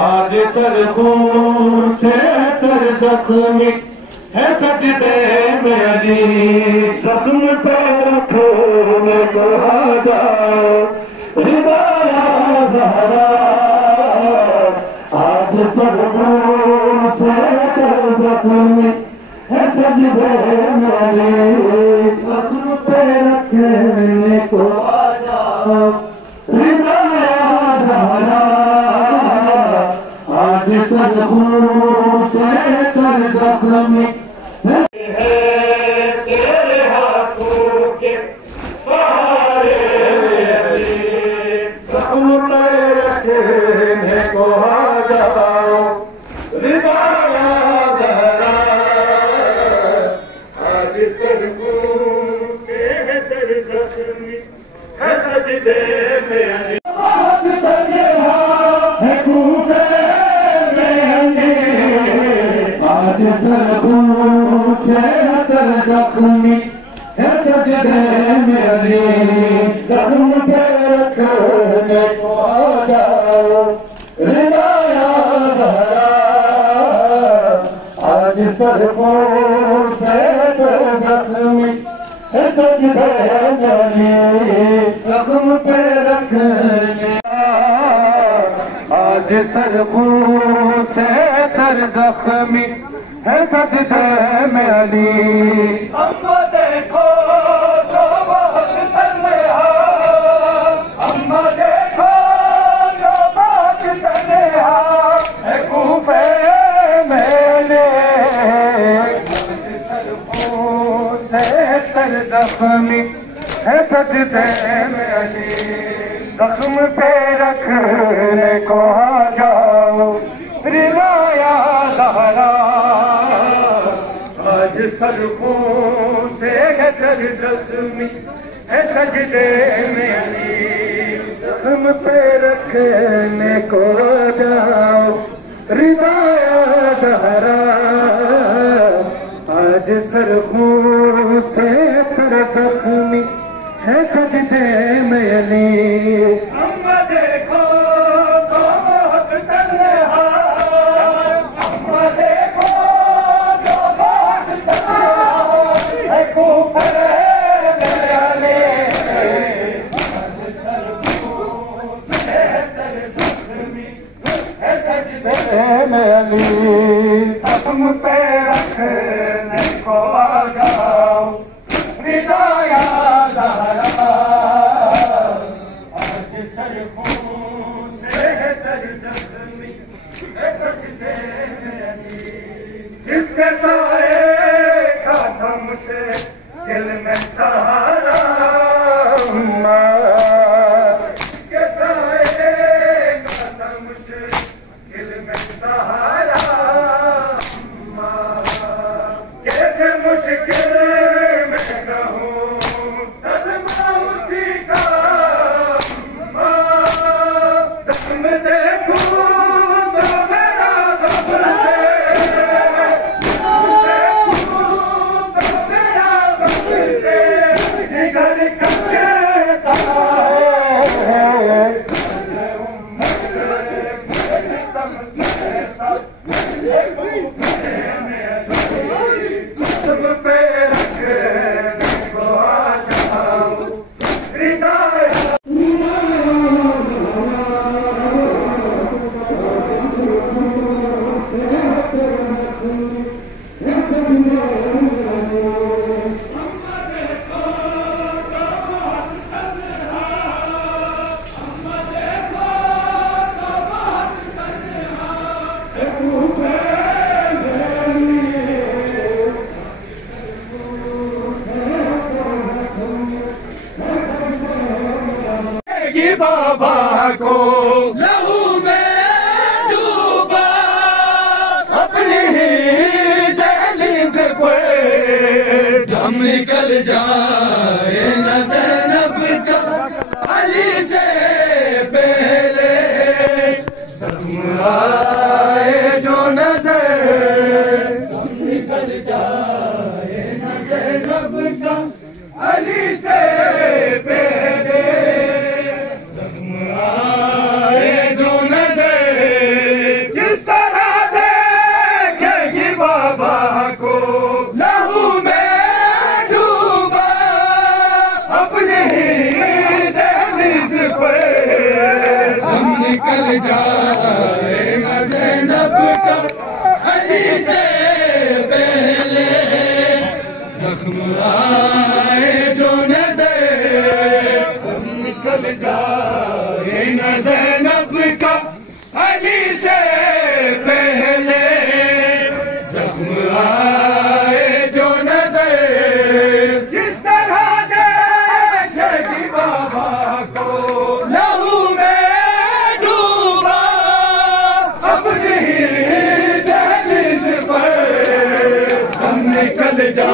आज सरखून से तर जख्मी है सजदे में अली, जख्म पे रखने को आ जाओ रिदाया ज़हरा। आज सरखून से तर जख्मी है सजदे में अली, जख्म पे रखने को आ जाओ रिदाया ज़हरा। आज सरखून से तर जख्मी है तेरे हाथों के सहारे, जख्म पे रखने को आ जाओ रिदाया ज़हरा। आज सरखून से तर जख्मी है सजदे में अली, आज सरखून से तर जख्मी है सजदे में अली, जख्म पे रखने को आ जाओ रिदाया ज़हरा। आज सरखून से तर जख्मी है सजदे में अली, जख्म पे रखने। आज सरखून से तर जख्मी है सजदे में अली। अम्मा देखो जो बहुत तन्हा, अम्मा देखो जो बहुत तन्हा है कूफे मेले। सरखून से तर जख्मी है सजदे में अली, जख्म पे रखने को आ जाओ रिदाया ज़हरा। आज सरखून से तर जख्मी है सजदे में अली, जख्म पे रखने को आ जाओ रिदाया ज़हरा। आज सरखून से तर जख्मी है सजदे में अली। अम्मा देखो तो बहुत तन्हा, अम्मा देखो जो बहुत तन्हा है कूफे मेले। आज सरखून से तर जख्मी है सजदे में अली, जख्म पे रखने को आ जाओ रिदाया ज़हरा। आज सरखून से तर जख्मी है सजदे में अली। जिसके साए का था मुझे दिल में सहारा, जिसके साए का था मुझे दिल में सहारा। कैसे मुश्किल में सहूं सदमा उसी का, जख्म देखूं तो मेरा गम से, जिगर का कहता है तुम पे रखने को आ जाओ रिदाया। बाबा को लहू में डूबा, अपनी ही दहलीज पे दम निकल जाए नजर का अली से पहले। जख्म आए जो नजर दम निकल जाए नजर का अली से पहले। निकल जाएगा ज़ैनब का अली से पहले, जख्म आए जो नजर निकल जाएगा ज़ैनब का अली से पहले, जख्म आए जो नजर। जिस तरह देखेगी बाबा को लहू में डूबा अपनी ही दहलीज पर हम निकल जा